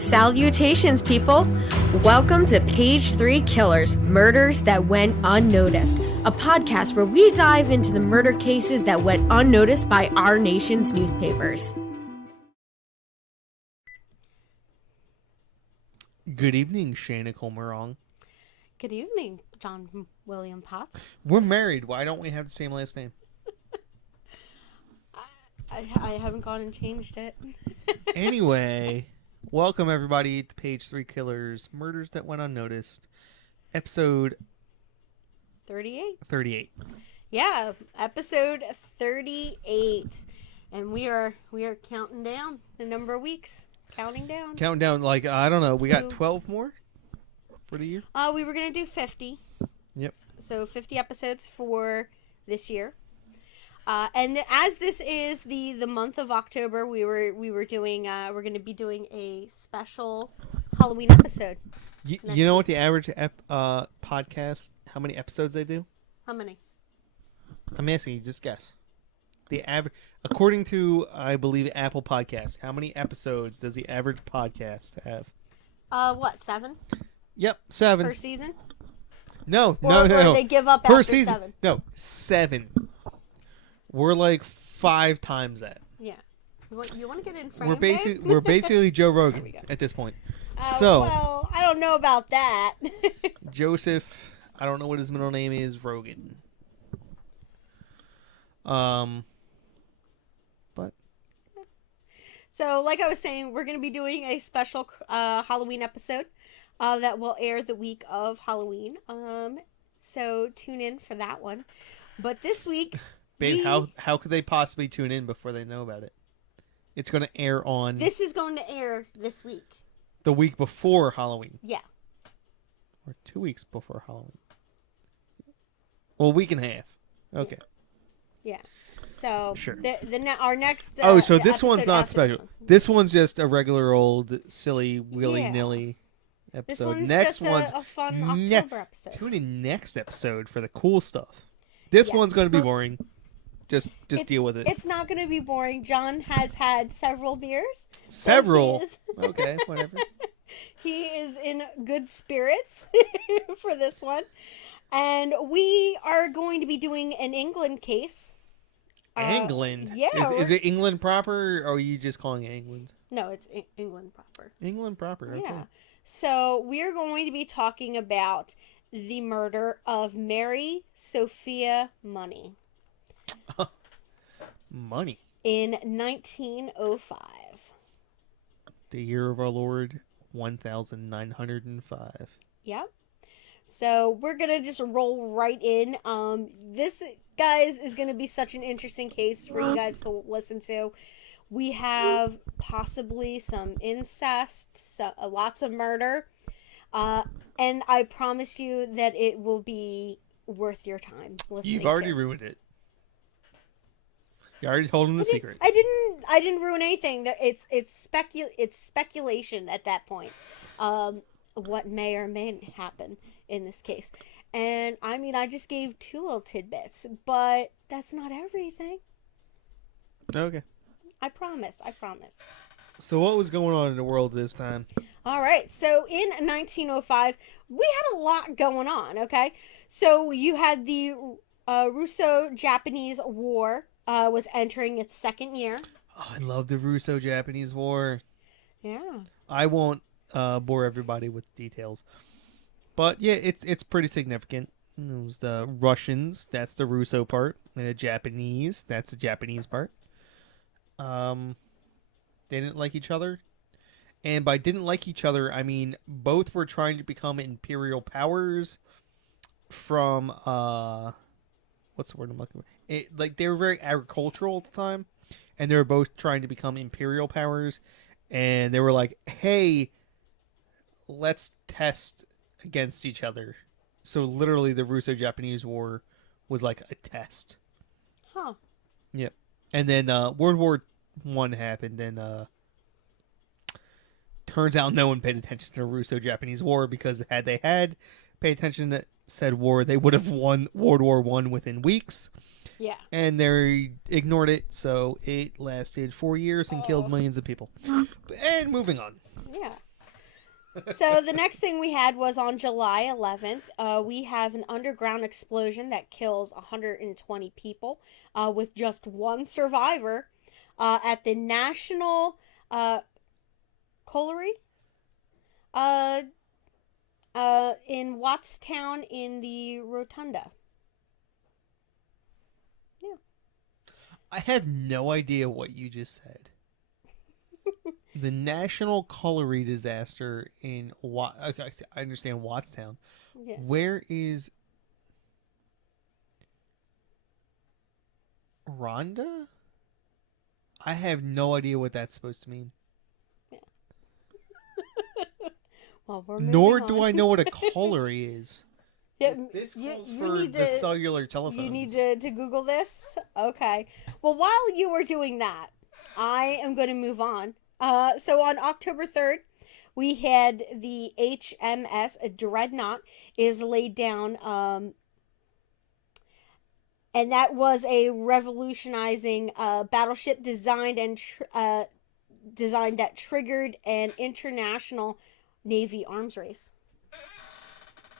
Salutations, people! Welcome to Page 3 Killers, Murders That Went Unnoticed, a podcast where we dive into the murder cases that went unnoticed by our nation's newspapers. Good evening, Shana Colmerong. Good evening, John William Potts. We're married. Why don't we have the same last name? I haven't gone and changed it. Anyway, welcome everybody to Page 3 Killers, Murders That Went Unnoticed, episode 38. Yeah, episode 38. And we are counting down the number of weeks. Counting down, like, I don't know, we got 12 more for the year? We were going to do 50. Yep. So 50 episodes for this year. And as this is the month of October, we're going to be doing a special Halloween episode. You know what the average podcast, how many episodes they do? How many? I'm asking you, just guess. The average, according to, I believe, Apple Podcasts, how many episodes does the average podcast have? 7? Yep, 7. Per season? No. Or they give up per after season. 7? No, 7. We're like 5 times that. Yeah. You want to get in frame? We're basically Joe Rogan at this point. Well, I don't know about that. Joseph, I don't know what his middle name is, Rogan. But so, like I was saying, we're going to be doing a special Halloween episode that will air the week of Halloween. So tune in for that one. But this week, babe, how could they possibly tune in before they know about it? It's going to air on. This is going to air this week. The week before Halloween. Yeah. Or 2 weeks before Halloween. Well, a week and a half. Okay. Yeah. So sure. Our next. So this one's not special. This one's just a regular old silly willy nilly episode. This one's a fun October episode. Tune in next episode for the cool stuff. This one's going to be boring. Just deal with it. It's not going to be boring. John has had several beers. Several? Okay, whatever. He is in good spirits for this one. And we are going to be doing an England case. England? Yeah. Is it England proper, or are you just calling it England? No, it's England proper. England proper, okay. Yeah. So we're going to be talking about the murder of Mary Sophia Money. Money. In 1905. The year of our Lord, 1905. Yep. So we're going to just roll right in. This, guys, is going to be such an interesting case for you guys to listen to. We have possibly some incest, lots of murder. And I promise you that it will be worth your time listening. You've already ruined it. You already told him the secret. I didn't ruin anything. It's speculation at that point. What may or may happen in this case. And I mean, I just gave 2 little tidbits, but that's not everything. Okay. I promise. So what was going on in the world this time? All right. So in 1905, we had a lot going on, okay? So you had the Russo Japanese War was entering its 2nd year. Oh, I love the Russo Japanese War. Yeah. I won't bore everybody with details. But yeah, it's pretty significant. It was the Russians, that's the Russo part, and the Japanese, that's the Japanese part. They didn't like each other. And by didn't like each other, I mean both were trying to become imperial powers from what's the word I'm looking for? Like they were very agricultural at the time, and they were both trying to become imperial powers, and they were like, "Hey, let's test against each other." So literally the Russo-Japanese War was like a test. Huh. Yep. And then World War I happened, and turns out no one paid attention to the Russo-Japanese War, because had they paid attention to said war, they would have won World War I within weeks. Yeah. And they ignored it, so it lasted 4 years and killed millions of people. And moving on. Yeah. So the next thing we had was on July 11th. We have an underground explosion that kills 120 people, with just one survivor, at the National uh, Colliery, uh, in Wattstown in the Rotunda. Yeah. I have no idea what you just said. The National Colliery disaster in okay, I understand Wattstown. Yeah. Where is Rhonda? I have no idea what that's supposed to mean. Yeah. Well, we're Nor moving do on. I know what a colliery is. Yeah, This calls you for need the to cellular telephones. you need to Google this. Okay. Well, while you were doing that, I am going to move on. So on October 3rd, we had the HMS Dreadnought is laid down, and that was a revolutionizing battleship designed that triggered an international Navy arms race.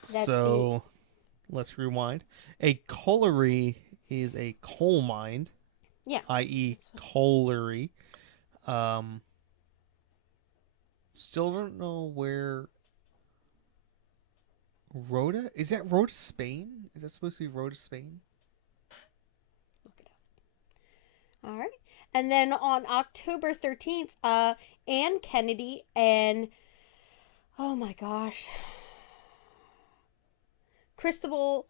So let's rewind. A colliery is a coal mine, Yeah, i.e., colliery. Um, Still don't know where Rhoda is. That Rhoda, Spain? Is that supposed to be Rhoda, Spain? look it up. All right. And then on October 13th, Anne Kennedy and, oh my gosh, Christabel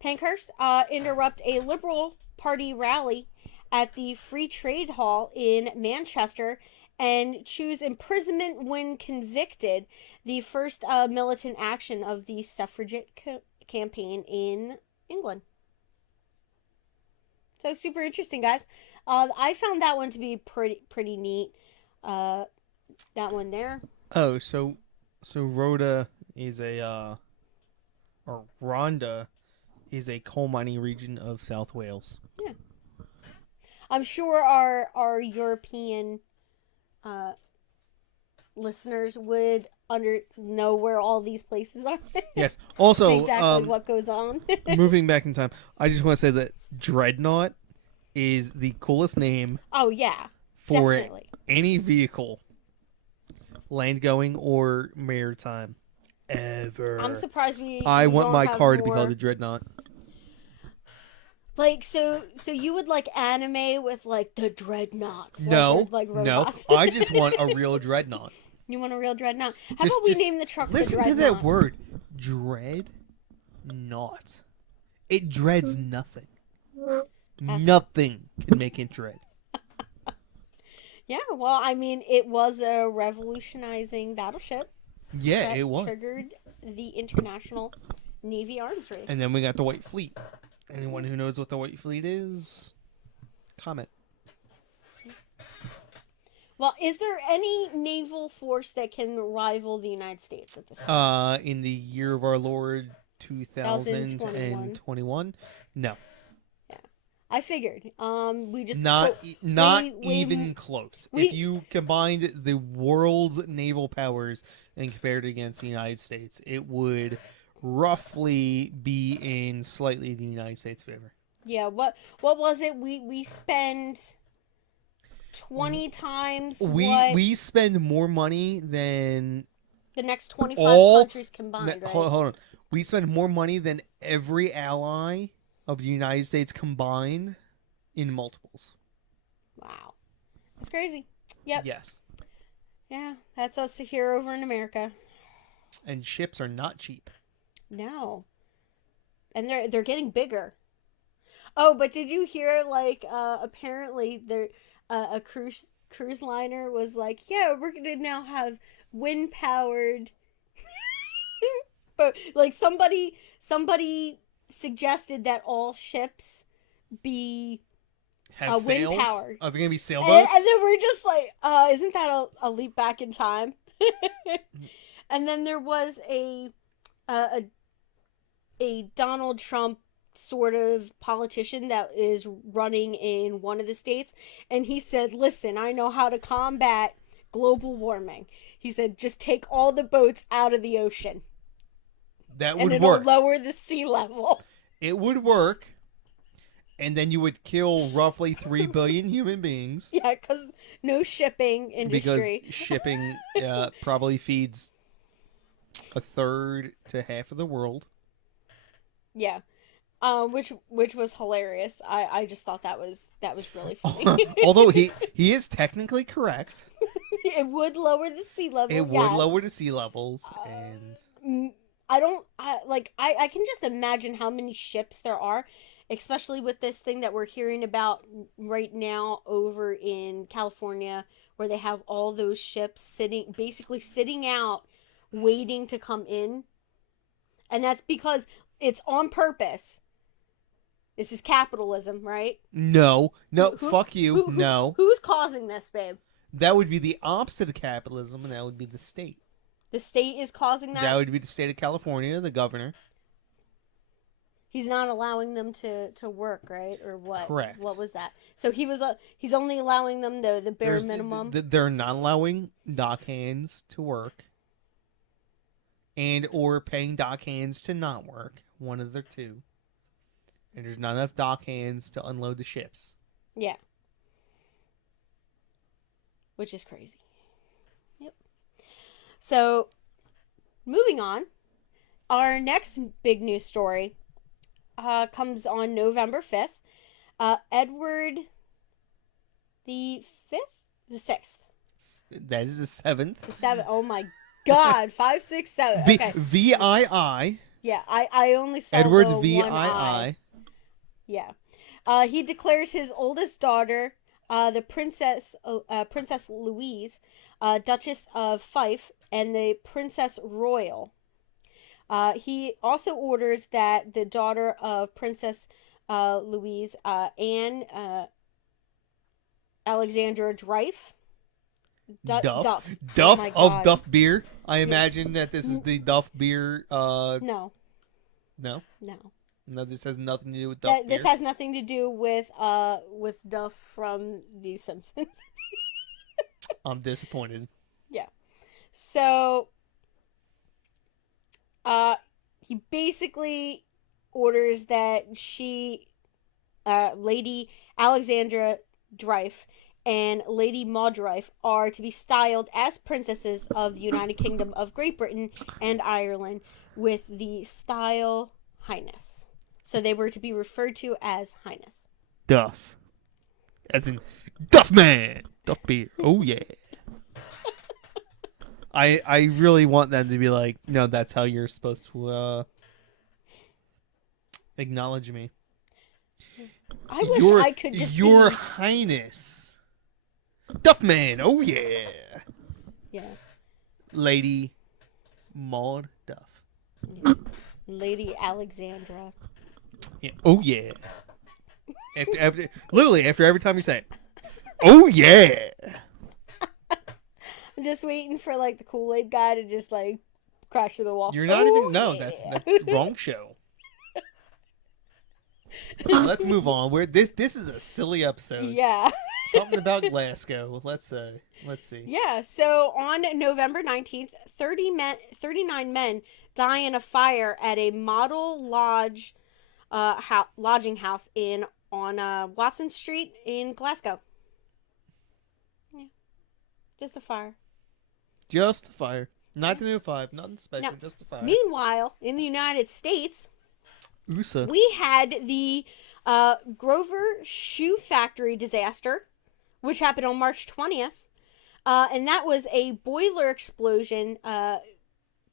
Pankhurst interrupt a Liberal Party rally at the Free Trade Hall in Manchester and choose imprisonment when convicted, the first militant action of the suffragette campaign in England. So super interesting, guys. I found that one to be pretty neat. Uh, that one there. Oh, so Rhoda is or Rhondda is a coal mining region of South Wales. Yeah, I'm sure our European uh, listeners would know where all these places are. Yes. Also, exactly what goes on. moving back in time, I just want to say that Dreadnought is the coolest name Oh yeah, for definitely. any vehicle, land going or maritime, ever. I'm surprised I we want don't my have car to be more. called the Dreadnought. Like so you would like anime with like the dreadnoughts. No, like no, robots. I just want a real Dreadnought. You want a real dreadnought? How about we name the truck listen the to dreadnought? that word, Dreadnought. It dreads nothing. Nothing can make it dread. Yeah, well, I mean, it was a revolutionizing battleship. Yeah, that it was. Triggered the International Navy arms race. And then we got the White Fleet. Anyone who knows what the White Fleet is, comment. Well, is there any naval force that can rival the United States at this point? In the year of our Lord 2021, no. Yeah, I figured. We just not even way, close. If you combined the world's naval powers and compared it against the United States, it would roughly be in slightly the United States' favor. Yeah. What was it? We spend 20 times we spend more money than the next 25 countries combined, right? Hold on. We spend more money than every ally of the United States combined in multiples. Wow. That's crazy. Yep. Yes. Yeah, that's us here over in America. And ships are not cheap. No. And they're getting bigger. Oh, but did you hear apparently there a cruise liner was like, "Yeah, we're going to now have wind powered." But like somebody suggested that all ships be have wind powered. Are they going to be sailboats? And then we're just like, isn't that a leap back in time? And then there was a Donald Trump sort of politician that is running in one of the states, and he said, "Listen, I know how to combat global warming. He said, just take all the boats out of the ocean. That And would it'll work. lower the sea level. It would work. And then you would kill roughly 3 billion human beings. Yeah, because no shipping Because industry. shipping probably feeds a third to half of the world. Yeah. Which was hilarious. I just thought that was really funny. Although he is technically correct. It would lower the sea level. It would yes. lower the sea levels, and I can just imagine how many ships there are, especially with this thing that we're hearing about right now over in California, where they have all those ships basically sitting out, waiting to come in, and that's because it's on purpose. This is capitalism, right? no, fuck you, no. Who's causing this, babe? That would be the opposite of capitalism, and that would be the state. The state is causing that? That would be the state of California, the governor. He's not allowing them to work, right? Or what? Correct. What was that? So he's only allowing them the bare minimum. They're not allowing dock hands to work, and or paying dock hands to not work. One of the two. And there's not enough dock hands to unload the ships. Yeah. Which is crazy. Yep. So, moving on. Our next big news story comes on November 5th. Edward the 5th? The 6th. That is the 7th. The 7th. Oh my God. 5, 6, 7. Okay. VII. Yeah, I only saw Edward the VII. one eye. Yeah. He declares his oldest daughter, the Princess Louise, Duchess of Fife, and the Princess Royal. He also orders that the daughter of Princess Louise, Anne Alexandra Dryfe. Duff Oh of Duff beer. I imagine that this is the Duff beer. No. No. No. No, this has nothing to do with Duff beer. This has nothing to do with Duff from The Simpsons. I'm disappointed. Yeah. So, he basically orders that Lady Alexandra Dryfe and Lady Maud Dryfe are to be styled as princesses of the United Kingdom of Great Britain and Ireland with the style Highness. So they were to be referred to as Highness. Duff. As in Duff Man. Duff beer. Oh yeah. I really want them to be like, no, that's how you're supposed to acknowledge me. I wish I could just Your be... Highness. Duff Man. Oh yeah. Yeah. Lady Maud Duff. Yeah. Lady Alexandra. Yeah. Oh yeah. After every time you say it. Oh yeah. I'm just waiting for like the Kool-Aid guy to just like crash through the wall. You're not even yeah. that's the wrong show. Let's move on. This is a silly episode. Yeah. Something about Glasgow. Let's see. Yeah, so on November 19th, 39 men die in a fire at a model lodge lodging house on Watson Street in Glasgow. Yeah. Just a fire. Just a fire. 1905. Nothing special. Just a fire. Meanwhile, in the United States, USA. we had the Grover Shoe Factory disaster, which happened on March 20th. And that was a boiler explosion,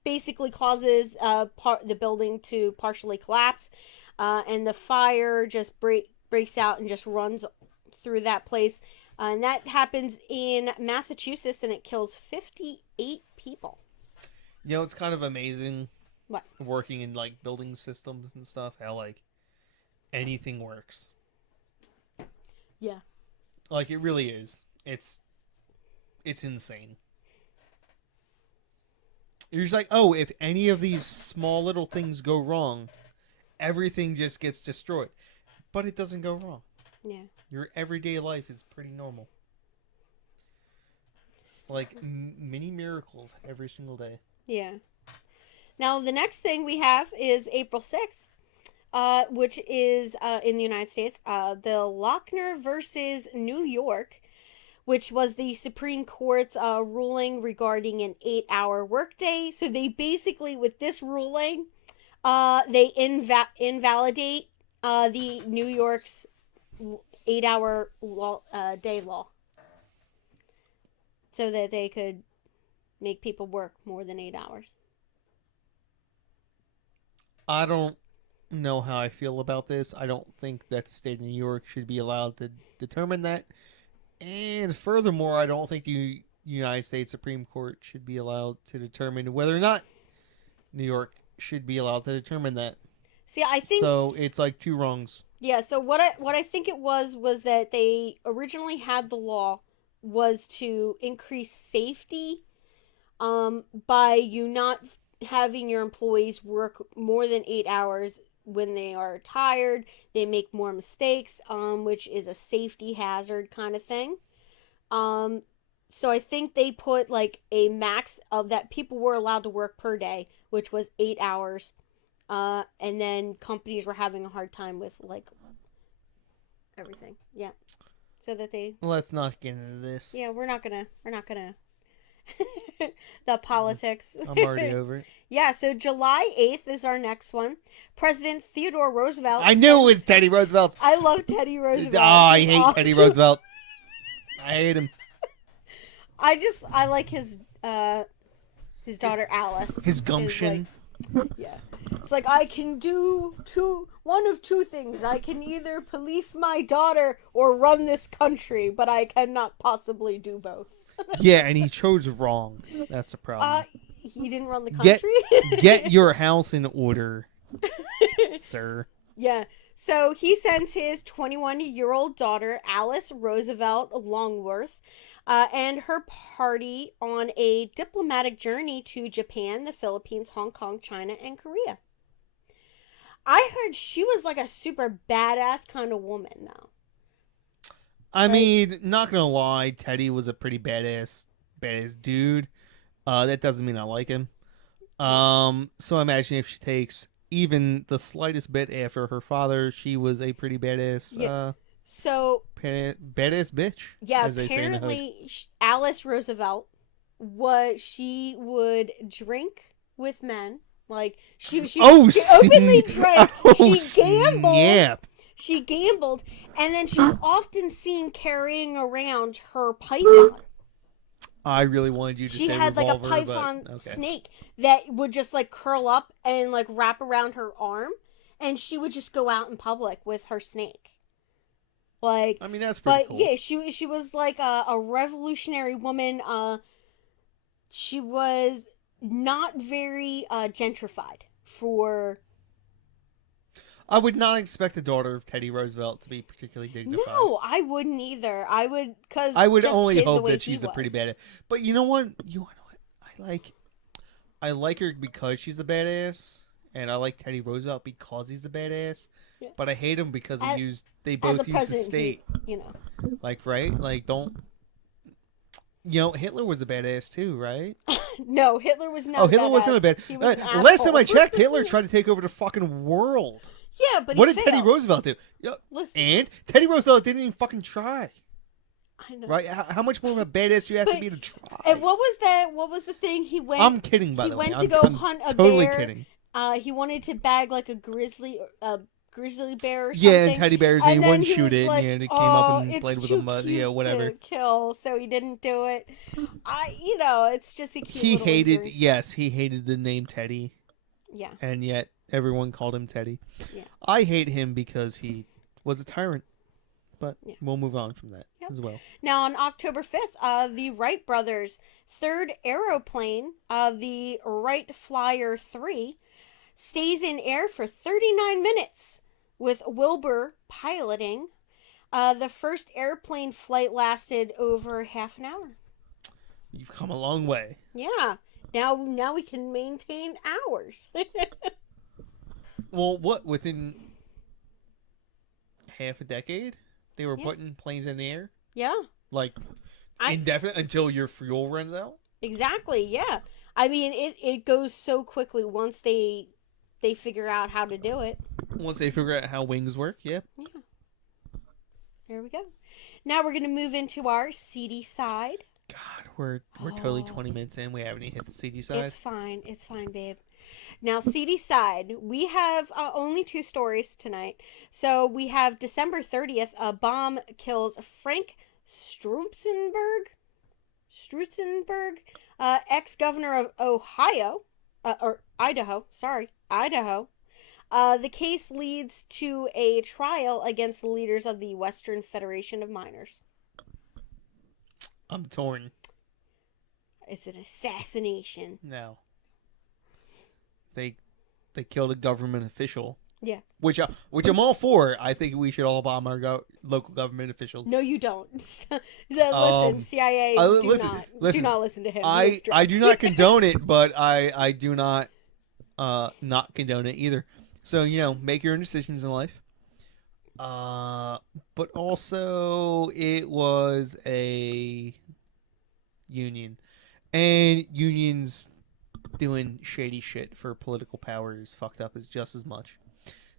basically causes the building to partially collapse. And the fire just breaks out and just runs through that place. And that happens in Massachusetts, and it kills 58 people. You know, it's kind of amazing. What? Working in like building systems and stuff, how like anything works. Yeah. Like it really is. It's insane. You're just like, oh, if any of these small little things go wrong, everything just gets destroyed. But it doesn't go wrong. Yeah. Your everyday life is pretty normal. Like mini miracles every single day. Yeah. Now, the next thing we have is April 6th, which is in the United States, the Lochner versus New York, which was the Supreme Court's ruling regarding an 8-hour workday. So they basically, with this ruling, they invalidate the New York's 8-hour day law, so that they could make people work more than 8 hours. I don't know how I feel about this. I don't think that the state of New York should be allowed to determine that. And furthermore, I don't think the United States Supreme Court should be allowed to determine whether or not New York should be allowed to determine that. See, I think So it's like two wrongs. yeah. So what I think it was that they originally had the law was to increase safety, by you not having your employees work more than 8 hours. When they are tired, they make more mistakes, which is a safety hazard kind of thing. So I think they put like a max of that people were allowed to work per day, which was 8 hours. And then companies were having a hard time with like everything. Yeah. So that they Let's not get into this. yeah, we're not gonna the politics. I'm already over it. Yeah, so July 8th is our next one. President Theodore Roosevelt. I knew it was Teddy Roosevelt. I love Teddy Roosevelt. Oh, I He's hate awesome. Teddy Roosevelt. I hate him. I like his daughter Alice. His gumption. Yeah. It's like I can do one of two things. I can either police my daughter or run this country, but I cannot possibly do both. Yeah, and he chose wrong. That's the problem. He didn't run the country. Get your house in order, sir. Yeah. So he sends his 21-year-old daughter, Alice Roosevelt Longworth, and her party on a diplomatic journey to Japan, the Philippines, Hong Kong, China, and Korea. I heard she was like a super badass kind of woman, though. I mean, not gonna lie, Teddy was a pretty badass dude. That doesn't mean I like him. So imagine if she takes even the slightest bit after her father, she was a pretty badass. Yeah. So badass bitch. Yeah, as they say in the hood. apparently Alice Roosevelt she would drink with men. Like she openly drank. She gambled. Snap. She gambled, and then she was often seen carrying around her python. I really wanted you to She say had like a revolver, python but, okay. snake that would just like curl up and like wrap around her arm, and she would just go out in public with her snake. Like, I mean, that's pretty but cool. yeah, she was like a revolutionary woman. She was not very gentrified for. I would not expect the daughter of Teddy Roosevelt to be particularly dignified. No, I wouldn't either. I would only hope that she's a pretty badass. But you know what? I like her because she's a badass, and I like Teddy Roosevelt because he's a badass. Yeah. But I hate him because they both use the state. Like, right? Like, don't. Hitler was a badass too, right? No, Hitler was not. Oh, Hitler wasn't a badass. Last time I checked, Hitler tried to take over the fucking world. Yeah, but what did Teddy Roosevelt do? Listen. And Teddy Roosevelt didn't even fucking try. I know. Right? How much more of a badass do you have to be to try? And what was that? What was the thing he went? I'm kidding, by the way. He went to go hunt a totally bear. Kidding. He wanted to bag like a grizzly bear or something. Yeah, and teddy bears, and he wouldn't shoot it, like, and it came up and it's played with too him. cute Whatever. To kill, so he didn't do it. It's just a cute. He little hated. injury. Yes, he hated the name Teddy. Yeah. And yet everyone called him Teddy. Yeah. I hate him because he was a tyrant. But we'll move on from that as well. Now, on October 5th, the Wright brothers' third aeroplane, the Wright Flyer 3, stays in air for 39 minutes with Wilbur piloting. The first airplane flight lasted over half an hour. You've come a long way. Yeah. Now we can maintain hours. Well, within half a decade? They were putting planes in the air? Yeah. Like, Indefinite until your fuel runs out. Exactly, yeah. I mean, it goes so quickly once they figure out how to do it. Once they figure out how wings work, yeah. Yeah, there we go. Now we're gonna move into our seedy side. God, we're totally Oh, 20 minutes in. We haven't even hit the CD side. it's fine, babe. Now, seedy side, we have only two stories tonight. So we have December 30th, a bomb kills Frank Strutzenberg, ex-governor of Ohio, or Idaho, sorry, Idaho. The case leads to a trial against the leaders of the Western Federation of Miners. I'm torn. It's an assassination. No, they they killed a government official. Yeah. Which I'm all for. I think we should all bomb our local government officials. No, you don't. Listen, CIA, do not listen to him. I do not condone it, but I do not not condone it either. So make your own decisions in life. But also it was a union, and unions doing shady shit for political power is fucked up as just as much.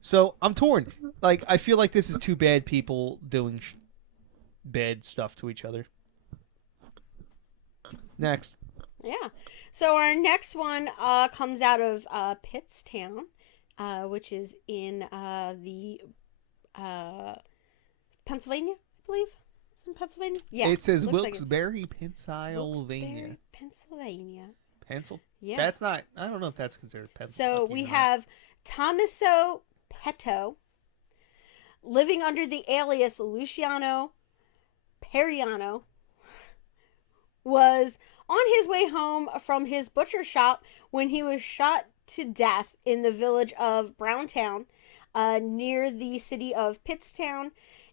So I'm torn. Like, I feel like this is two bad people doing bad stuff to each other. Next. Yeah. So our next one comes out of Pittstown, which is in the Pennsylvania, I believe. It's in Pennsylvania. Yeah. It says Wilkes-Barre, Wilkes-Barre, Pennsylvania. Pennsylvania. Pencil? Yeah. That's not. I don't know if that's considered Pennsylvania. So we have Tommaso Petto, living under the alias Luciano Periano, was on his way home from his butcher shop when he was shot to death in the village of Browntown, near the city of Pittstown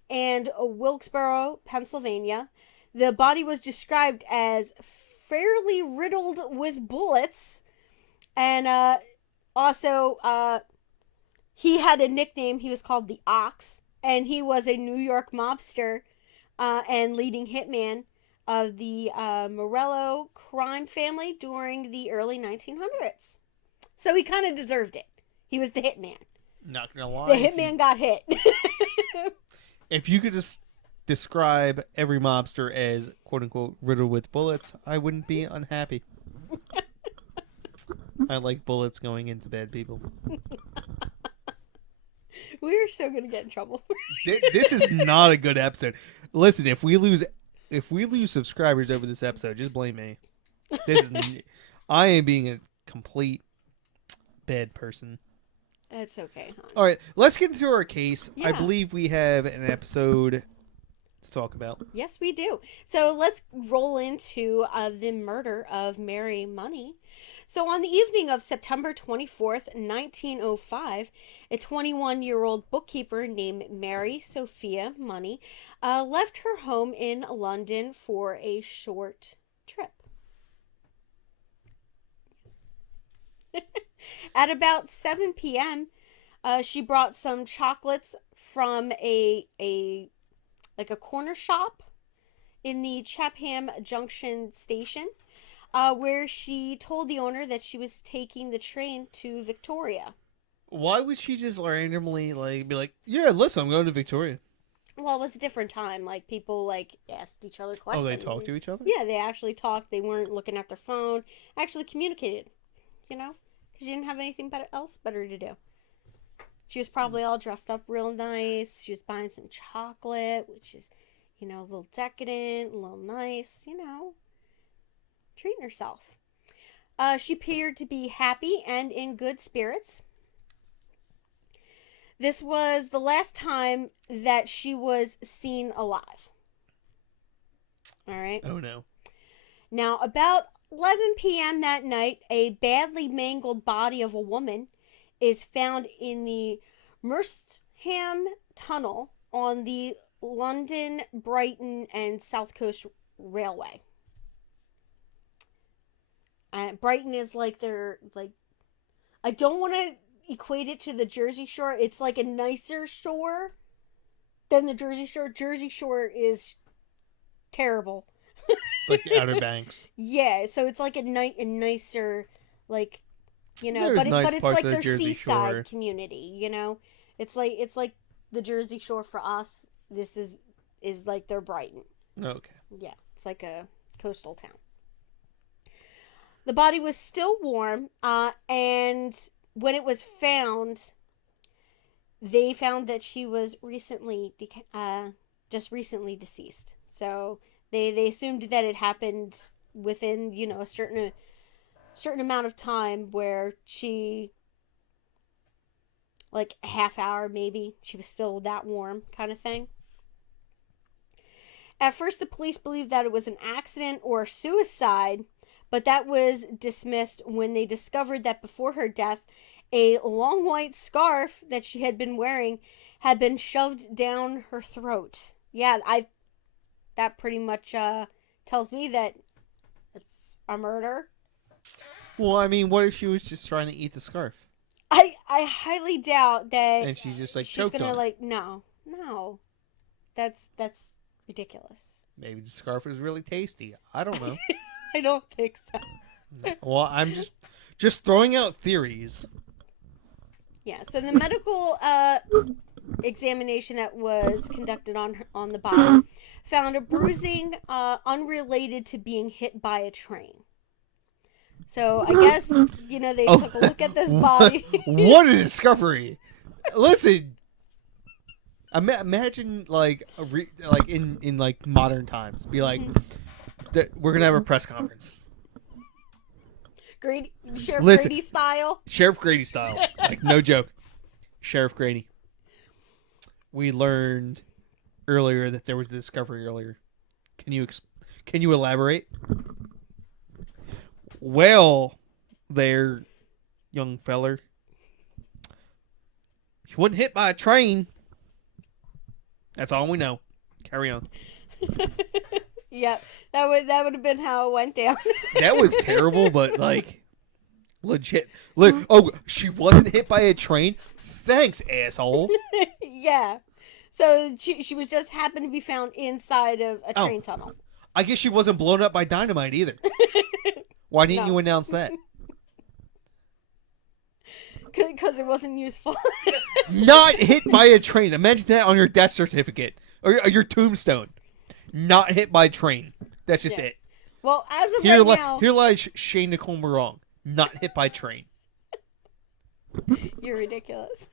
and Wilkesboro, Pennsylvania. The body was described as fairly riddled with bullets, and also he had a nickname. He was called the Ox, and he was a New York mobster and leading hitman of the Morello crime family during the early 1900s. So he kind of deserved it. He was the hitman. Not gonna lie. The hitman got hit. If you could just describe every mobster as "quote unquote" riddled with bullets, I wouldn't be unhappy. I like bullets going into bad people. We are so gonna get in trouble. This is not a good episode. Listen, if we lose subscribers over this episode, just blame me. I am being a complete bad person. It's okay, hon. All right, let's get into our case. Yeah. I believe we have an episode to talk about. Yes, we do. So let's roll into the murder of Mary Money. So on the evening of September 24th, 1905, a 21-year-old bookkeeper named Mary Sophia Money left her home in London for a short trip. At about 7 p.m., she brought some chocolates from a corner shop in the Chapham Junction station, where she told the owner that she was taking the train to Victoria. Why would she just randomly be like, "Yeah, listen, I'm going to Victoria"? Well, it was a different time. Like, people asked each other questions. Oh, they talked to each other? Yeah, they actually talked. They weren't looking at their phone. Actually communicated, because she didn't have anything else better to do. She was probably all dressed up real nice. She was buying some chocolate, which is, a little decadent, a little nice, treating herself. She appeared to be happy and in good spirits. This was the last time that she was seen alive. All right. Oh, no. Now, about 11 p.m. that night, a badly mangled body of a woman is found in the Merstham Tunnel on the London, Brighton, and South Coast Railway. Brighton is I don't want to equate it to the Jersey Shore. It's like a nicer shore than the Jersey Shore. Jersey Shore is terrible. like the Outer Banks. Yeah, so it's like a nicer, like, There's but nice it's parts like of the their Jersey seaside Shore. community. It's like the Jersey Shore for us. This is like their Brighton. Okay. Yeah, it's like a coastal town. The body was still warm, and when it was found, they found that she was just recently deceased. So they assumed that it happened within a certain amount of time where she, like a half hour maybe, she was still that warm kind of thing. At first, the police believed that it was an accident or suicide, but that was dismissed when they discovered that before her death, a long white scarf that she had been wearing had been shoved down her throat. Yeah, that pretty much tells me that it's a murder. Well, I mean, what if she was just trying to eat the scarf I highly doubt that and she just like she's choked gonna on it? like no, that's ridiculous. Maybe the scarf is really tasty. I don't know. I don't think so. Well, I'm just throwing out theories. Yeah, so the medical examination that was conducted on the body found a bruising unrelated to being hit by a train. So I guess they Oh, took a look at this body. what a discovery! Listen, imagine like like in like modern times, be like, we're gonna have a press conference. Grady, Sheriff Listen, Grady style. Sheriff Grady style, like no joke. Sheriff Grady. We learned earlier that there was a discovery earlier. Can you elaborate? Well, there, young feller. He wasn't hit by a train. That's all we know. Carry on. Yep, that would have been how it went down. That was terrible, but like legit. Oh, she wasn't hit by a train. Thanks, asshole. Yeah. So she was just happened to be found inside of a Oh. train tunnel. I guess she wasn't blown up by dynamite either. Why didn't No. you announce that? Because it wasn't useful. Not hit by a train. Imagine that on your death certificate or your tombstone. Not hit by a train. That's just Yeah. it. Well, as of Here, right now, here lies Shane Nicole Morong. Not hit by train. you're ridiculous.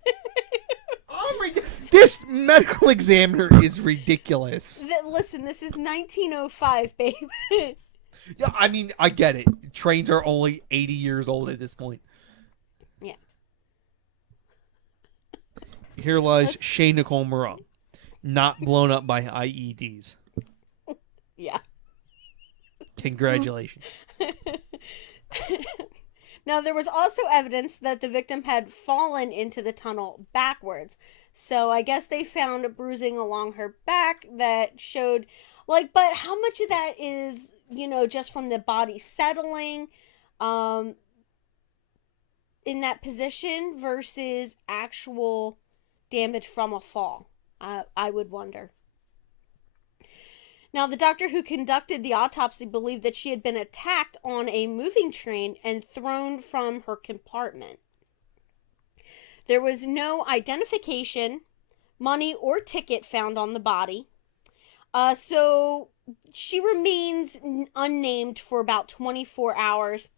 This medical examiner is ridiculous. Listen, this is 1905, babe. Yeah, I mean, I get it. Trains are only 80 years old at this point. Yeah. Here lies Shane Nicole Morong. Not blown up by IEDs. Yeah. Congratulations. Now, there was also evidence that the victim had fallen into the tunnel backwards. So I guess they found a bruising along her back that showed, like, but how much of that is, just from the body settling in that position versus actual damage from a fall? I would wonder. Now, the doctor who conducted the autopsy believed that she had been attacked on a moving train and thrown from her compartment. There was no identification, money, or ticket found on the body. So she remains unnamed for about 24 hours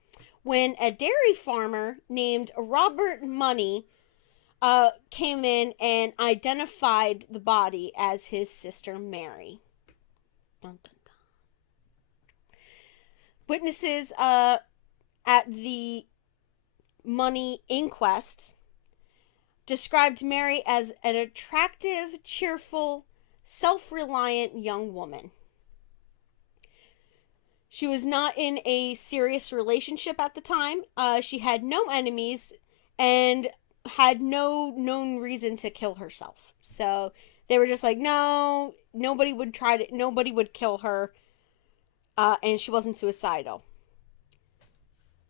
when a dairy farmer named Robert Money came in and identified the body as his sister Mary. Dun, dun, dun. Witnesses at the Money inquest described Mary as an attractive, cheerful, self-reliant young woman. She was not in a serious relationship at the time. She had no enemies and had no known reason to kill herself. So they were just like, no, nobody would kill her. And she wasn't suicidal.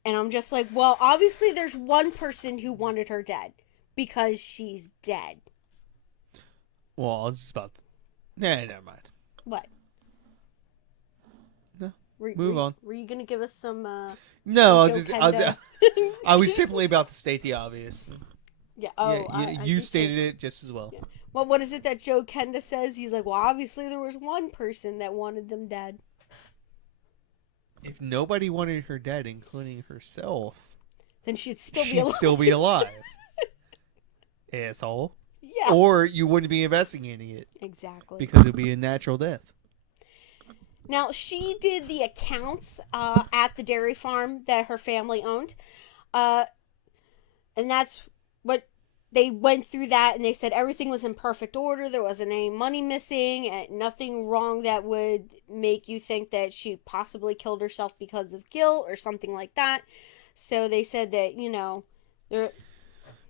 And I'm just like, well, obviously there's one person who wanted her dead. Because she's dead. Well, I was just about to... Nah, never mind. What? No. Move on. Were you gonna give us some? No, Joe Kenda? I was simply about to state the obvious. Yeah. Yeah, Oh, you stated it just as well. Yeah. Well, what is it that Joe Kenda says? He's like, well, obviously there was one person that wanted them dead. If nobody wanted her dead, including herself, Then she'd still be she'd alive. still be alive. Asshole. Yeah. Or you wouldn't be investigating it. Exactly. Because it would be a natural death. Now, she did the accounts at the dairy farm that her family owned. And that's what they went through that, and they said everything was in perfect order. There wasn't any money missing, and nothing wrong that would make you think that she possibly killed herself because of guilt or something like that. So they said that, there.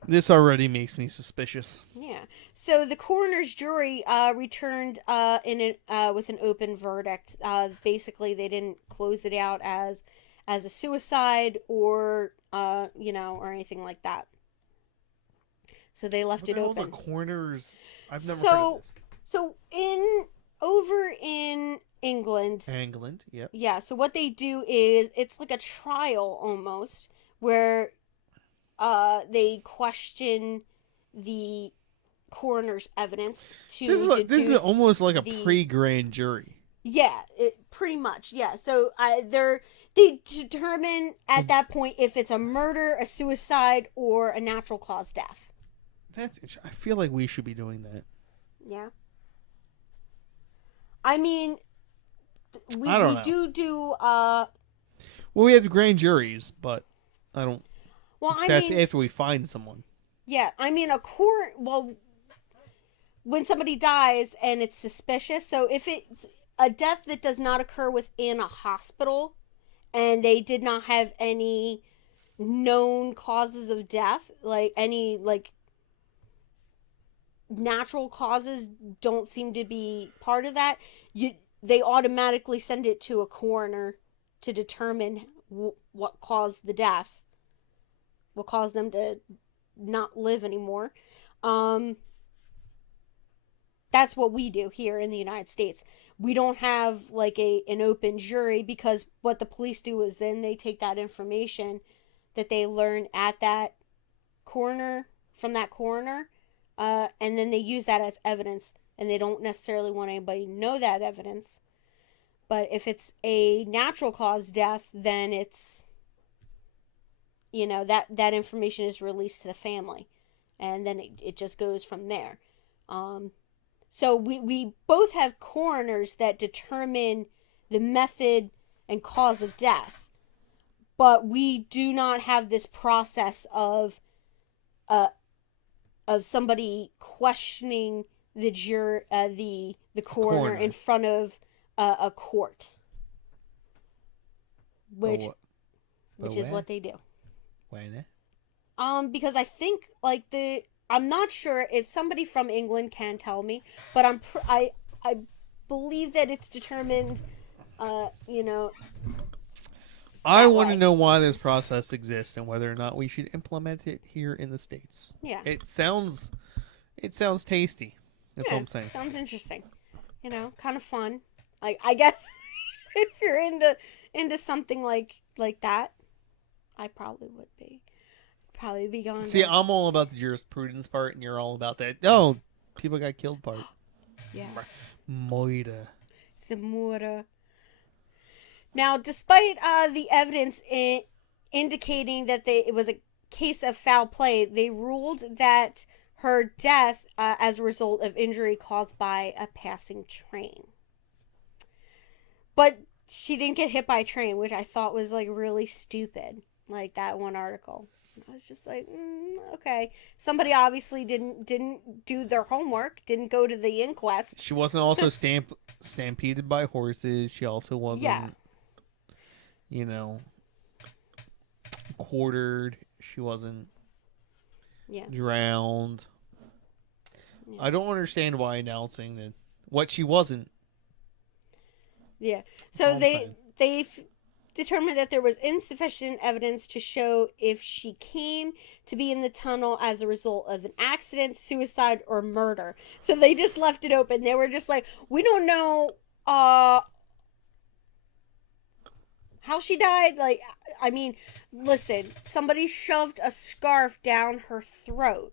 This already makes me suspicious. Yeah. So the coroner's jury returned with an open verdict. Basically, they didn't close it out as a suicide or or anything like that. So they left it open. The coroners. I've never heard of this. So over in England. Yep. Yeah. So what they do is it's like a trial almost where they question the coroner's evidence to this is almost like a pre-grand jury. Yeah, pretty much. Yeah. So they determine at that point if it's a murder, a suicide, or a natural cause death. I feel like we should be doing that. Yeah. I mean, we do. Well, we have grand juries, but I don't. Well, that's after we find someone. Yeah, I mean when somebody dies and it's suspicious. So if it's a death that does not occur within a hospital, and they did not have any known causes of death, like any natural causes don't seem to be part of that, they automatically send it to a coroner to determine what caused the death, what caused them to not live anymore. That's what we do here in the United States. We don't have an open jury, because what the police do is then they take that information that they learn at that coroner from that coroner, and then they use that as evidence, and they don't necessarily want anybody to know that evidence. But if it's a natural cause death, then it's that information is released to the family, and then it just goes from there. So we both have coroners that determine the method and cause of death, but we do not have this process of somebody questioning the coroner in front of a court, which is what they do. Why not? Because I think I'm not sure if somebody from England can tell me, but I believe that it's determined, I want to know why this process exists and whether or not we should implement it here in the States. Yeah. It sounds tasty. That's all I'm saying. Sounds interesting. Kind of fun. I guess if you're into something like that, I probably would be. Probably be going. See, I'm all about the jurisprudence part, and you're all about that. Oh, people got killed part. Yeah. Murder. It's a murder. Now, despite the evidence indicating that it was a case of foul play, they ruled that her death as a result of injury caused by a passing train. But she didn't get hit by a train, which I thought was really stupid. Like that one article. I was just like, okay. Somebody obviously didn't do their homework, didn't go to the inquest. She wasn't also stampeded by horses. She also wasn't, quartered. She wasn't drowned. Yeah. I don't understand why announcing that what she wasn't. Yeah. So they've determined that there was insufficient evidence to show if she came to be in the tunnel as a result of an accident, suicide, or murder. So they just left it open. They were just like, we don't know How she died, like, I mean, listen, somebody shoved a scarf down her throat.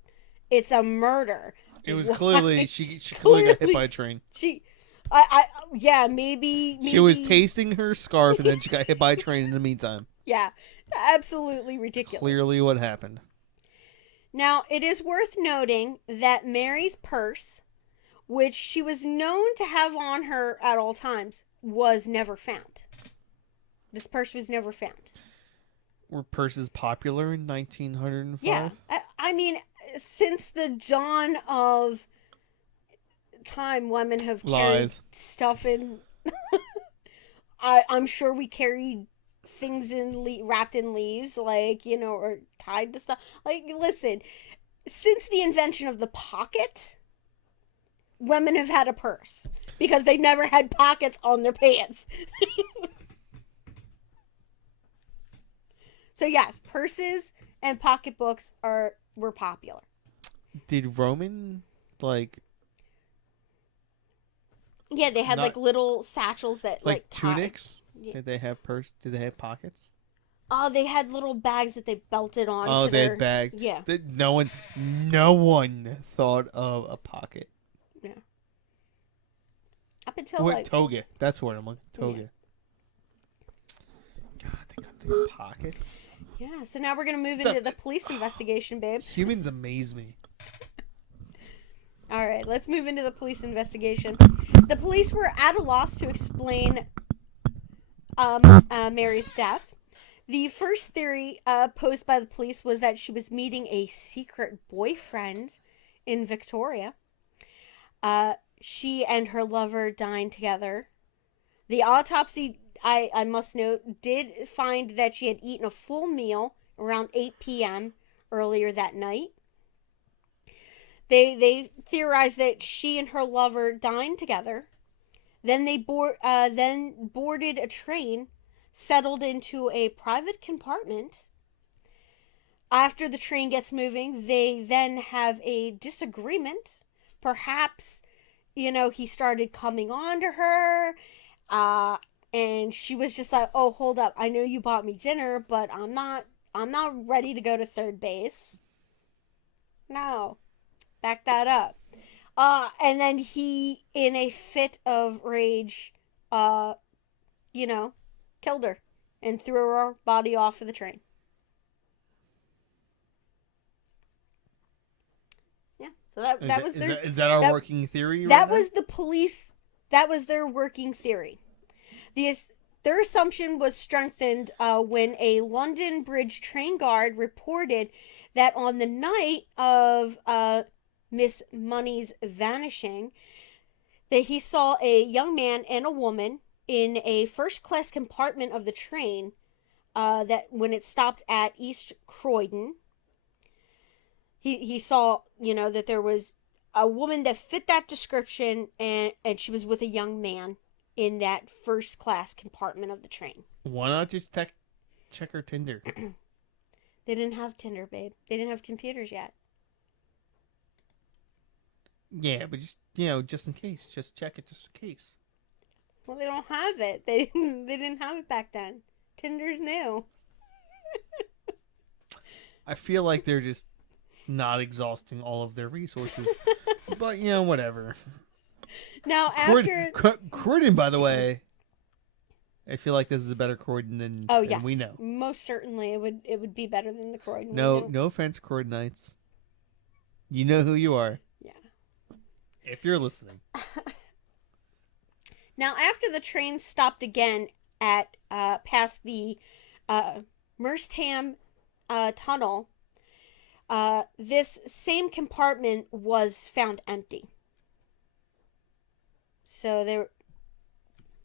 It's a murder. It was Why? clearly she clearly got hit by Clearly, a train. she, yeah, maybe, She was maybe, tasting her scarf and then she got hit by a train in the meantime. yeah, absolutely It's ridiculous. clearly what happened. Now, it is worth noting that Mary's purse, which she was known to have on her at all times, was never found. This purse was never found. Were purses popular in 1905? Yeah, I mean, since the dawn of time, women have carried Lies. stuff in. I'm sure we carried things wrapped in leaves, like, or tied to stuff. Like, listen, since the invention of the pocket, women have had a purse because they never had pockets on their pants. So yes, purses and pocketbooks were popular. Did Roman like Yeah, they had not like little satchels that like tied. tunics? Yeah. Did they have purse? Did they have pockets? Oh, they had little bags that they belted on. Oh, to they their had bags. Yeah. No one thought of a pocket. Yeah. Up until What like toga? That's what I'm looking. Toga. Yeah. God, they couldn't think of pockets. Yeah. So now we're gonna move into the police investigation, babe. Humans amaze me. All right, let's move into the police investigation. The police were at a loss to explain Mary's death. The first theory posed by the police was that she was meeting a secret boyfriend in Victoria. She and her lover dined together. The autopsy, I must note, did find that she had eaten a full meal around 8 p.m. earlier that night. They theorized that she and her lover dined together. Then they boarded a train, settled into a private compartment. After the train gets moving, they then have a disagreement. Perhaps, he started coming on to her, and she was just like, "Oh, hold up! I know you bought me dinner, but I'm not ready to go to third base. No, back that up." And then he, in a fit of rage, uh, killed her and threw her body off of the train. Yeah. So that was their Is that our working theory? That was the police. That was their working theory. Their assumption was strengthened when a London Bridge train guard reported that on the night of Miss Money's vanishing, that he saw a young man and a woman in a first-class compartment of the train that when it stopped at East Croydon. He saw, that there was a woman that fit that description, and she was with a young man in that first-class compartment of the train. Why not just check her Tinder? They didn't have Tinder, babe. They didn't have computers yet. Yeah, but just in case, just check it just in case. Well, they don't have it. They didn't have it back then. Tinder's new. I feel like they're just not exhausting all of their resources. But, whatever. Now, after... Croydon, by the way, I feel like this is a better Croydon than we know. Most certainly. It would be better than the Croydon. No offense, Croydonites. You know who you are. Yeah. If you're listening. Now, after the train stopped again at past the Merstham Tunnel, this same compartment was found empty. So there,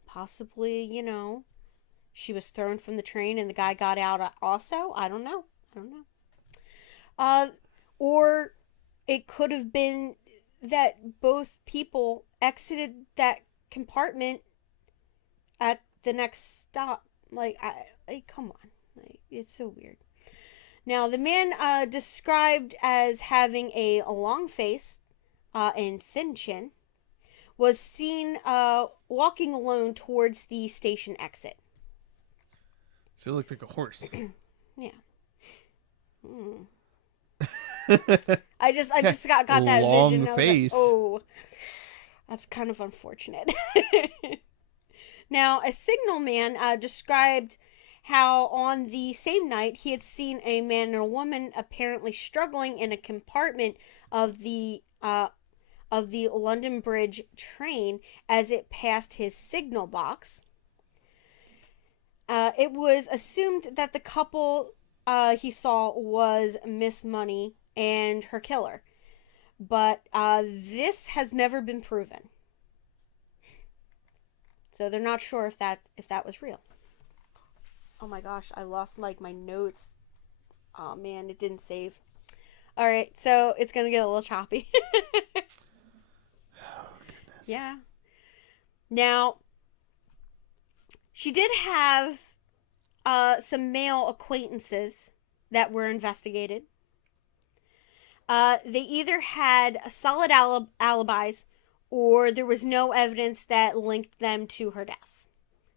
possibly, she was thrown from the train and the guy got out also. I don't know. Or it could have been that both people exited that compartment at the next stop. Like, come on. Like, it's so weird. Now, the man described as having a long face and thin chin was seen walking alone towards the station exit. So it looked like a horse. Yeah. Mm. I just got that Long vision. I was like, face. oh, that's kind of unfortunate. Now, a signalman described how on the same night he had seen a man and a woman apparently struggling in a compartment of the London Bridge train as it passed his signal box. It was assumed that the couple he saw was Miss Money and her killer, but this has never been proven. So they're not sure if that was real. Oh my gosh, I lost like my notes. Oh man, it didn't save. All right, so it's gonna get a little choppy. Oh, goodness. Yeah. Now, she did have some male acquaintances that were investigated. They either had solid alibis or there was no evidence that linked them to her death.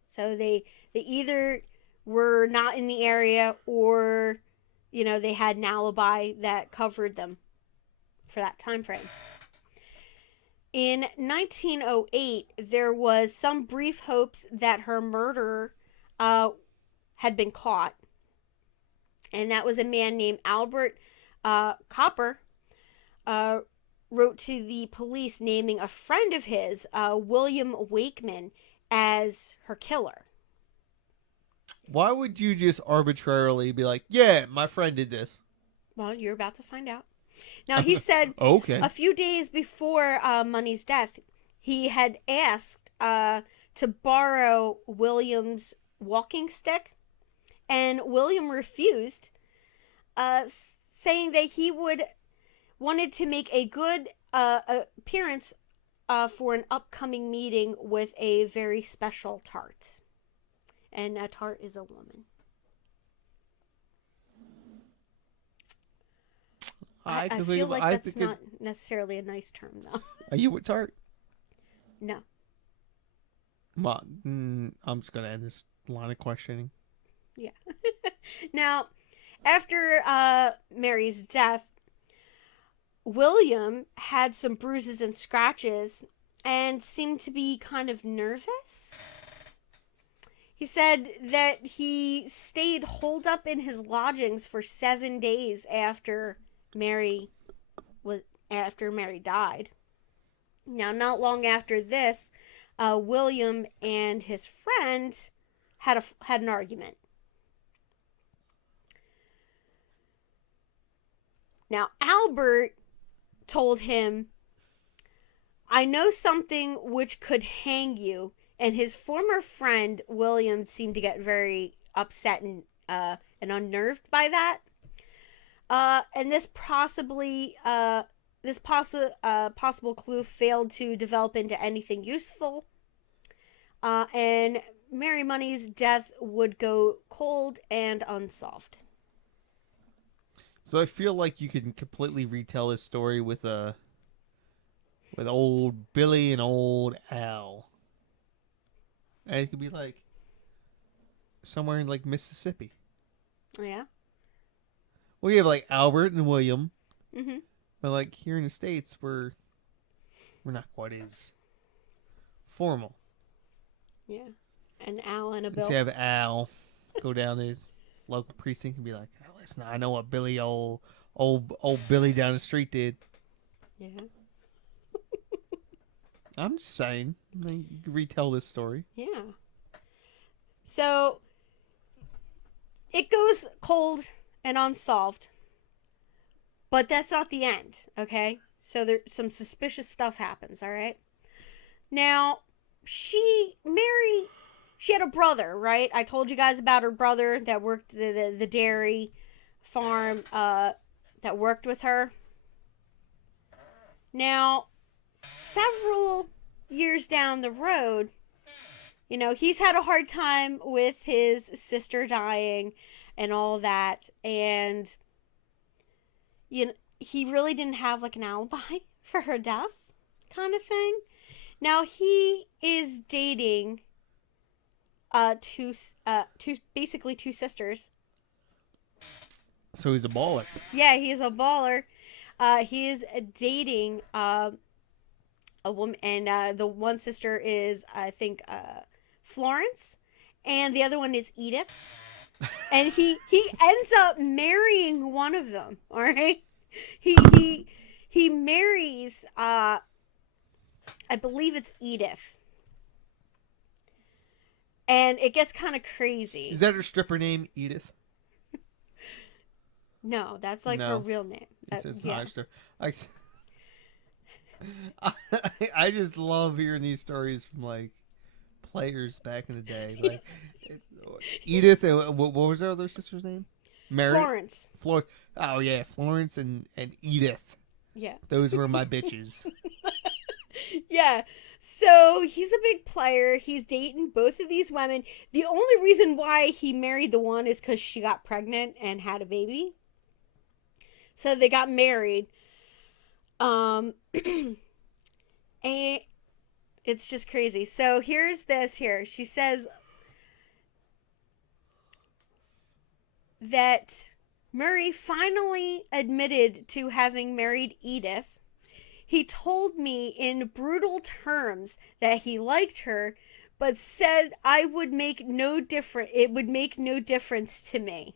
So they either were not in the area or they had an alibi that covered them for that time frame. In 1908, there was some brief hopes that her murderer had been caught, and that was a man named Albert Copper. Wrote to the police naming a friend of his, William Wakeman, as her killer. Why would you just arbitrarily be like, yeah, my friend did this? Well, you're about to find out. Now, he said Okay. a few days before Money's death, he had asked to borrow William's walking stick, and William refused, saying that he wanted to make a good appearance for an upcoming meeting with a very special tart. And a tart is a woman. I feel like that's not necessarily a nice term, though. Are you a tart? No. I'm just gonna end this line of questioning. Yeah. Now, after Mary's death, William had some bruises and scratches and seemed to be kind of nervous. He said that he stayed holed up in his lodgings for 7 days after Mary died. Now, not long after this, William and his friend had an argument. Now, Albert told him, "I know something which could hang you," and his former friend William seemed to get very upset and unnerved by that. And this possible clue failed to develop into anything useful. And Mary Money's death would go cold and unsolved. So I feel like you can completely retell this story with old Billy and old Al. And it could be like somewhere in like Mississippi. Yeah. Well, you have like Albert and William. Mm-hmm. But like here in the States, we're not quite as formal. Yeah. And Al and a Bill. So you have Al go down to his local precinct and be like, oh, listen, I know what Billy old Billy down the street did. Yeah. I'm just saying, you can retell this story. Yeah. So it goes cold and unsolved. But that's not the end, okay? So some suspicious stuff happens, all right? Now, Mary, she had a brother, right? I told you guys about her brother that worked the dairy farm that worked with her. Now, several years down the road, he's had a hard time with his sister dying and all that, and he really didn't have like an alibi for her death kind of thing. Now he is dating basically two sisters. So he's a baller. Yeah, he's a baller. He is dating a woman, and the one sister is, I think, Florence, and the other one is Edith. And he ends up marrying one of them. All right, he marries, I believe it's Edith, and it gets kind of crazy. Is that her stripper name, Edith? No, that's like her No, real name. it's Yeah. not a stripper. I just love hearing these stories from like players back in the day. Like Edith, what was her other sister's name? Mary. Florence. Oh yeah, Florence and Edith. Yeah. Those were my bitches. Yeah. So he's a big player. He's dating both of these women. The only reason why he married the one is because she got pregnant and had a baby. So they got married. And it's just crazy. So here's this here. She says that Murray finally admitted to having married Edith. He told me in brutal terms that he liked her, but said I would make no difference. It would make no difference to me.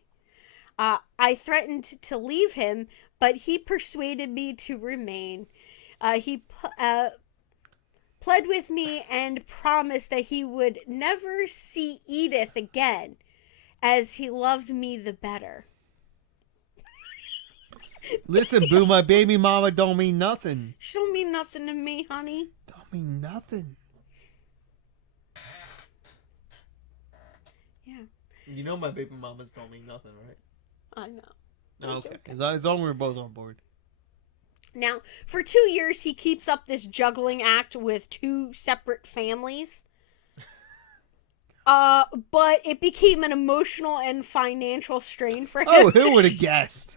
I threatened to leave him, but he persuaded me to remain. He pled with me and promised that he would never see Edith again, as he loved me the better. Listen, boo, my baby mama don't mean nothing. She don't mean nothing to me, honey. Don't mean nothing. Yeah. You know my baby mamas don't mean nothing, right? I know. Okay. As long as we're both on board. Now, for 2 years, he keeps up this juggling act with two separate families. But it became an emotional and financial strain for him. Oh, who would have guessed?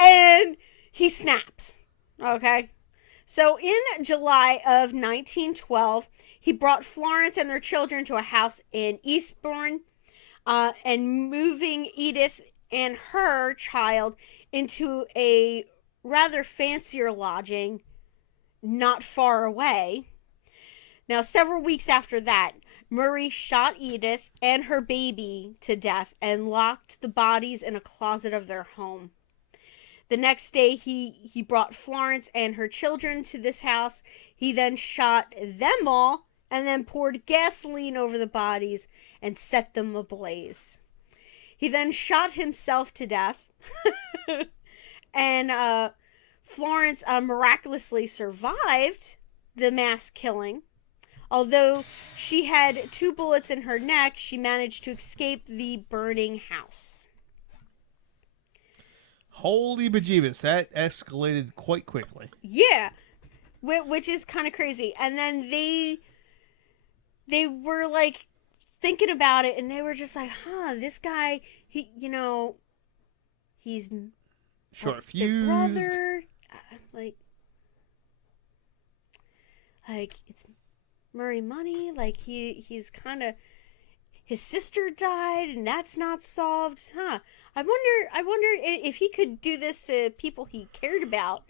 And he snaps. Okay. So in July of 1912, he brought Florence and their children to a house in Eastbourne, and moving Edith and her child into a rather fancier lodging not far away. Now, several weeks after that, Murray shot Edith and her baby to death and locked the bodies in a closet of their home. The next day, he brought Florence and her children to this house. He then shot them all and then poured gasoline over the bodies and set them ablaze. He then shot himself to death. And Florence miraculously survived the mass killing. Although she had 2 bullets in her neck, she managed to escape the burning house. Holy bejeebus, that escalated quite quickly. Yeah, which is kind of crazy. And then they were like thinking about it, and they were just like, this guy, he's Short the fused. brother, like it's Murray Money, like he's kind of, his sister died and that's not solved. I wonder if he could do this to people he cared about.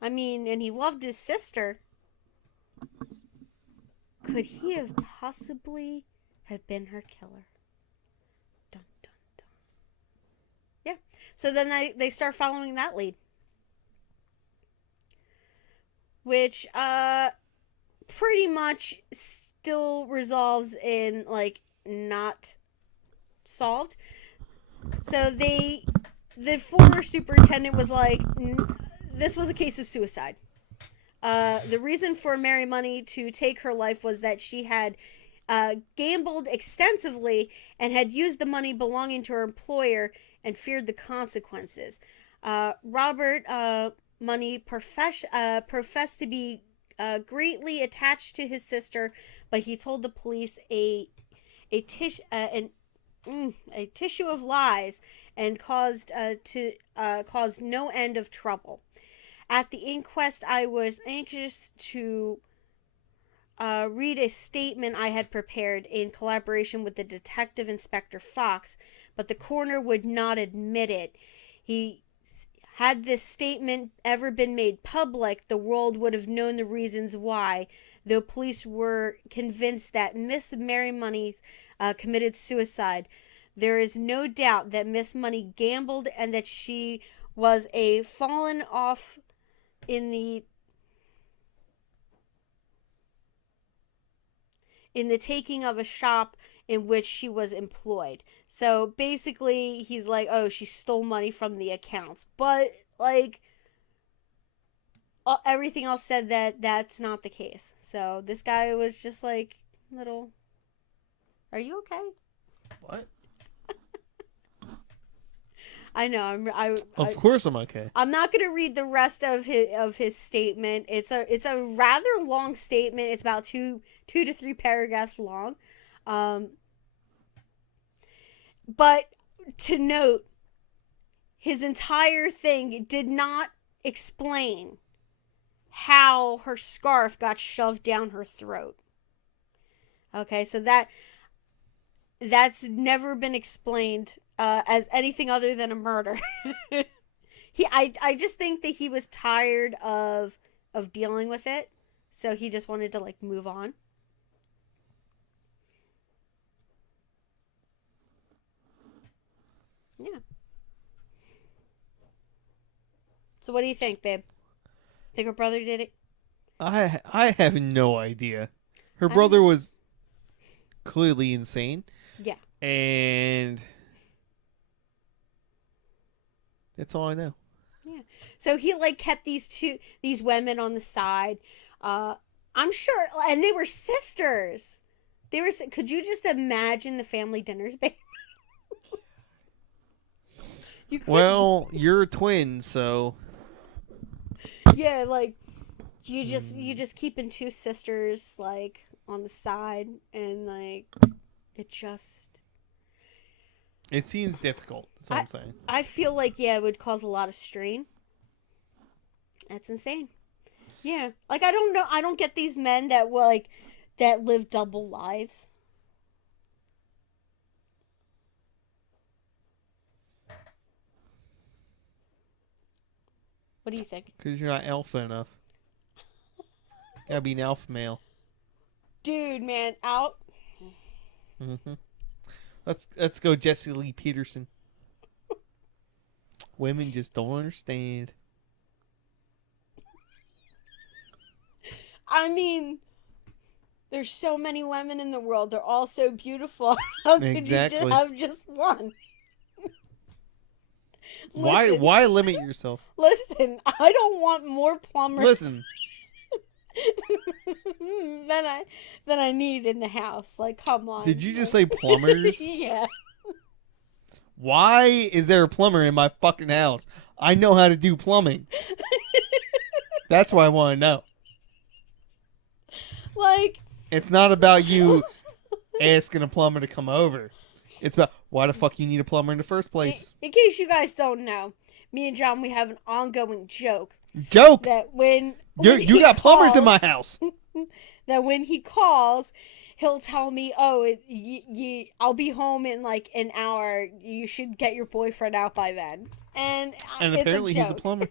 I mean, and he loved his sister. Could he have possibly have been her killer? Dun, dun, dun. Yeah. So then they start following that lead. Which pretty much still resolves in like not solved. So the former superintendent was like, this was a case of suicide. The reason for Mary Money to take her life was that she had gambled extensively and had used the money belonging to her employer and feared the consequences. Robert Money professed to be greatly attached to his sister, but he told the police a tissue of lies and caused no end of trouble. At the inquest, I was anxious to read a statement I had prepared in collaboration with the detective Inspector Fox, but the coroner would not admit it. He had this statement ever been made public, the world would have known the reasons why, though police were convinced that Miss Mary Money committed suicide. There is no doubt that Miss Money gambled and that she was a fallen off in the taking of a shop in which she was employed. So basically, he's like, oh, she stole money from the accounts. But, like, everything else said that that's not the case. So this guy was just like, little, are you okay? What? I know. Of course I'm okay. I'm not gonna read the rest of his statement. It's a rather long statement. It's about two to three paragraphs long. But to note, his entire thing did not explain how her scarf got shoved down her throat. Okay, so that's never been explained as anything other than a murder. I just think that he was tired of dealing with it, so he just wanted to like move on. Yeah. So what do you think, babe? Think her brother did it? I have no idea. Her I brother don't- was clearly insane, Yeah. and that's all I know. Yeah. So he like kept these women on the side. I'm sure, and they were sisters. They were. Could you just imagine the family dinners, babe? You could. Well, you're a twin, so Yeah, like you just keeping two sisters like on the side, and like it just. it seems difficult. That's all I'm saying. I feel like yeah, it would cause a lot of strain. That's insane. Yeah, like I don't know. I don't get these men that that live double lives. What do you think? Because you're not alpha enough. Gotta be an alpha male. Dude, man, out. Mm-hmm. Let's go, Jesse Lee Peterson. Women just don't understand. I mean, there's so many women in the world. They're all so beautiful. How could Exactly. you just have just one? Why limit yourself? Listen, I don't want more plumbers. Listen. than I need in the house. Like, come on. Did you just say plumbers? Yeah. Why is there a plumber in my fucking house? I know how to do plumbing. That's what I want to know. Like, it's not about you asking a plumber to come over. It's about why the fuck you need a plumber in the first place. In case you guys don't know, me and John, we have an ongoing joke. Joke? That when you got plumbers in my house. That when he calls, he'll tell me, "Oh, I'll be home in like an hour. You should get your boyfriend out by then." And apparently he's a plumber.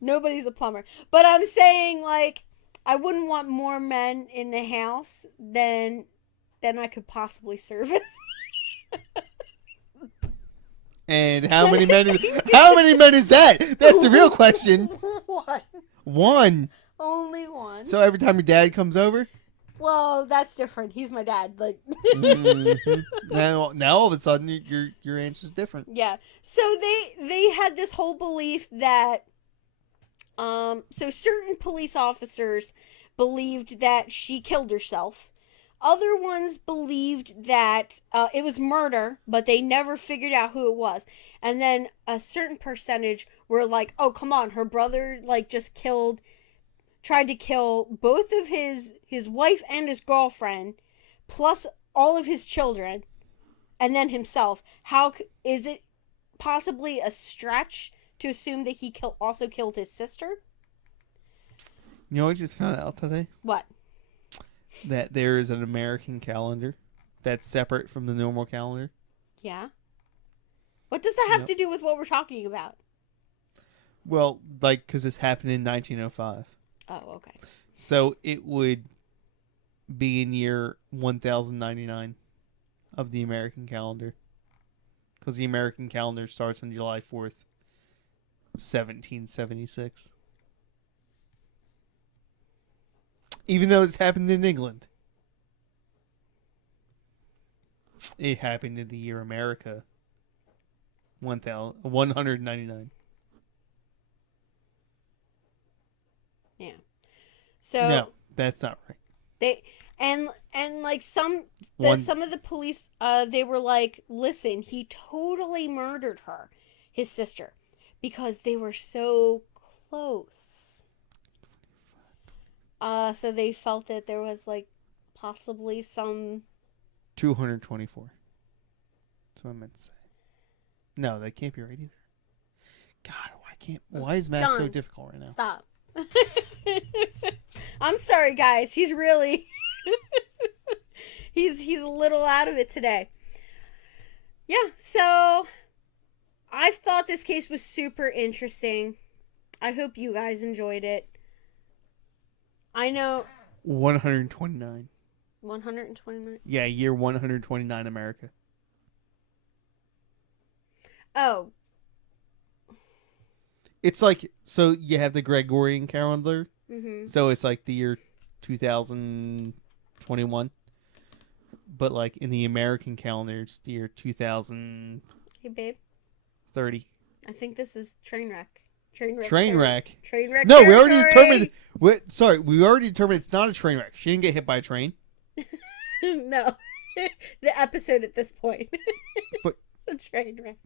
Nobody's a plumber, but I'm saying like I wouldn't want more men in the house than I could possibly service. And how many men is that? That's the real question. One. Only one. So every time your dad comes over? Well, that's different. He's my dad. Like mm-hmm. Now all of a sudden your answer's different. Yeah. So they had this whole belief that so certain police officers believed that she killed herself. Other ones believed that it was murder, but they never figured out who it was. And then a certain percentage were like, "Oh, come on, her brother like just tried to kill both of his wife and his girlfriend, plus all of his children, and then himself. How is it possibly a stretch to assume that he also killed his sister?" You know what I just found out today? What? That there is an American calendar that's separate from the normal calendar. Yeah. What does that have Yep. to do with what we're talking about? Well, like, because this happened in 1905. Oh, okay. So it would be in year 1099 of the American calendar. Because the American calendar starts on July 4th, 1776. Even though it's happened in England. It happened in the year America 199. Yeah. So No, that's not right. they and like some One- of the police they were like, listen, he totally murdered her, his sister, because they were so close. So they felt that there was like possibly some 224. That's what I meant to say. No, that can't be right either. God, why is math so John, difficult right now? Stop. I'm sorry, guys. He's really he's a little out of it today. Yeah, so I thought this case was super interesting. I hope you guys enjoyed it. I know 129. 129. Yeah, year 129 America. Oh, It's like, so you have the Gregorian calendar. mm-hmm. So it's like the year 2021. But like in the American calendar, it's the year 2030. Hey, babe. I think this is train wreck. Train wreck. Train wreck? Train wreck. No, we already territory. determined. We already determined it's not a train wreck. She didn't get hit by a train. No, the episode at this point. But it's a train wreck.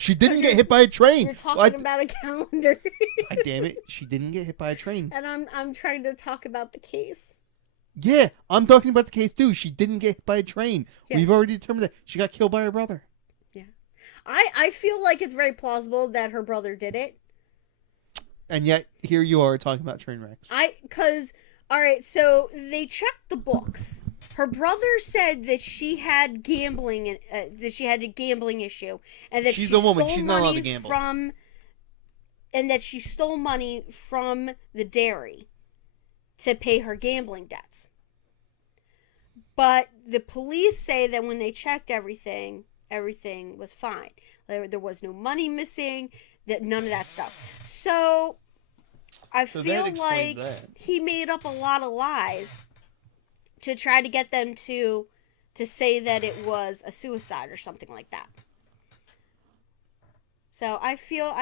She didn't get hit by a train. You're talking about a calendar. God damn it! She didn't get hit by a train. And I'm trying to talk about the case. Yeah, I'm talking about the case too. She didn't get hit by a train. Yeah. We've already determined that she got killed by her brother. Yeah, I feel like it's very plausible that her brother did it. And yet here you are talking about train wrecks. All right, so they checked the books. Her brother said that she had gambling, that she had a gambling issue, and that She's she a woman. stole She's not allowed to money gamble. and that she stole money from the dairy to pay her gambling debts. But the police say that when they checked everything was fine. There was no money missing, that none of that stuff. So I feel like he made up a lot of lies to try to get them to say that it was a suicide or something like that. So I feel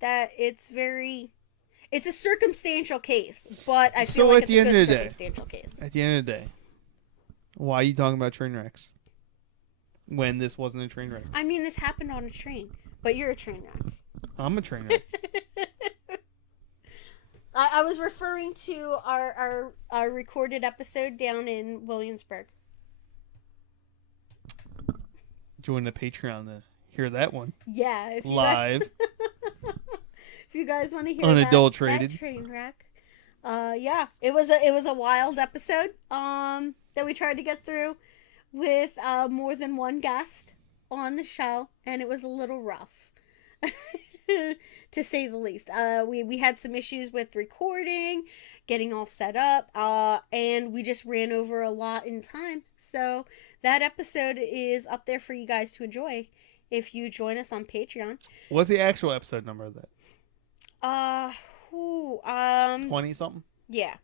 that it's a circumstantial case, but I feel like it's a good circumstantial case. At the end of the day, why are you talking about train wrecks when this wasn't a train wreck? I mean, this happened on a train, but you're a train wreck. I'm a train wreck. I was referring to our recorded episode down in Williamsburg. Join the Patreon to hear that one. Yeah, if you live. If you guys want to hear Unadulterated. that train wreck, yeah, it was a wild episode that we tried to get through with more than one guest on the show, and it was a little rough. To say the least. We had some issues with recording, getting all set up, and we just ran over a lot in time. So that episode is up there for you guys to enjoy if you join us on Patreon. What's the actual episode number of that? 20 something? Yeah.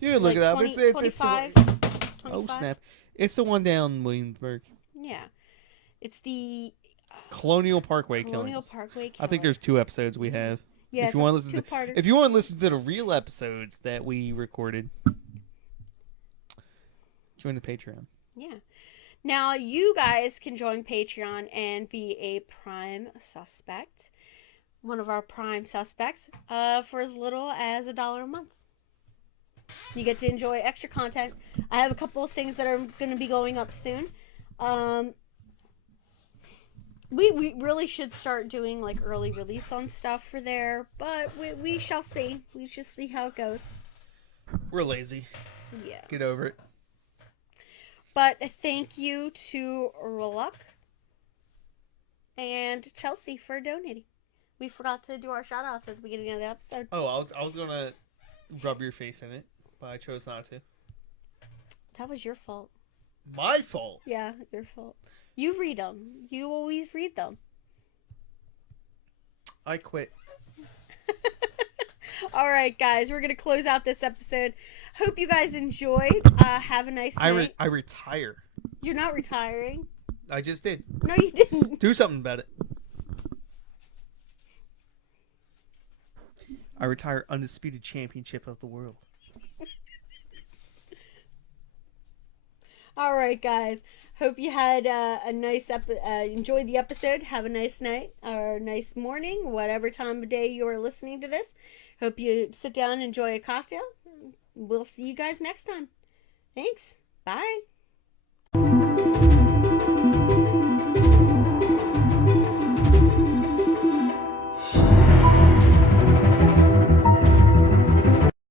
You can look it up. 20, It's 25. Oh snap. It's the one down in Williamsburg. Yeah. It's the Colonial Parkway Colonial Killings. Parkway Killers. I think there's 2 episodes we have. Yeah, if you want to listen two-parter. if you want to listen to the real episodes that we recorded, join the Patreon. Yeah. Now you guys can join Patreon and be a prime suspect, one of our prime suspects, for as little as $1 a month. You get to enjoy extra content. I have a couple of things that are going to be going up soon. We really should start doing like early release on stuff for there, but we shall see. We shall see how it goes. We're lazy. Yeah. Get over it. But thank you to Ralulk and Chelsea for donating. We forgot to do our shout outs at the beginning of the episode. Oh, I was gonna rub your face in it, but I chose not to. That was your fault. My fault. Yeah, your fault. You read them. You always read them. I quit. All right, guys, we're gonna close out this episode. Hope you guys enjoyed. Have a nice night. I retire. You're not retiring. I just did. No, you didn't. Do something about it. I retire undisputed championship of the world. All right, guys. Hope you had a nice enjoyed the episode. Have a nice night or nice morning, whatever time of day you're listening to this. Hope you sit down and enjoy a cocktail. We'll see you guys next time. Thanks. Bye.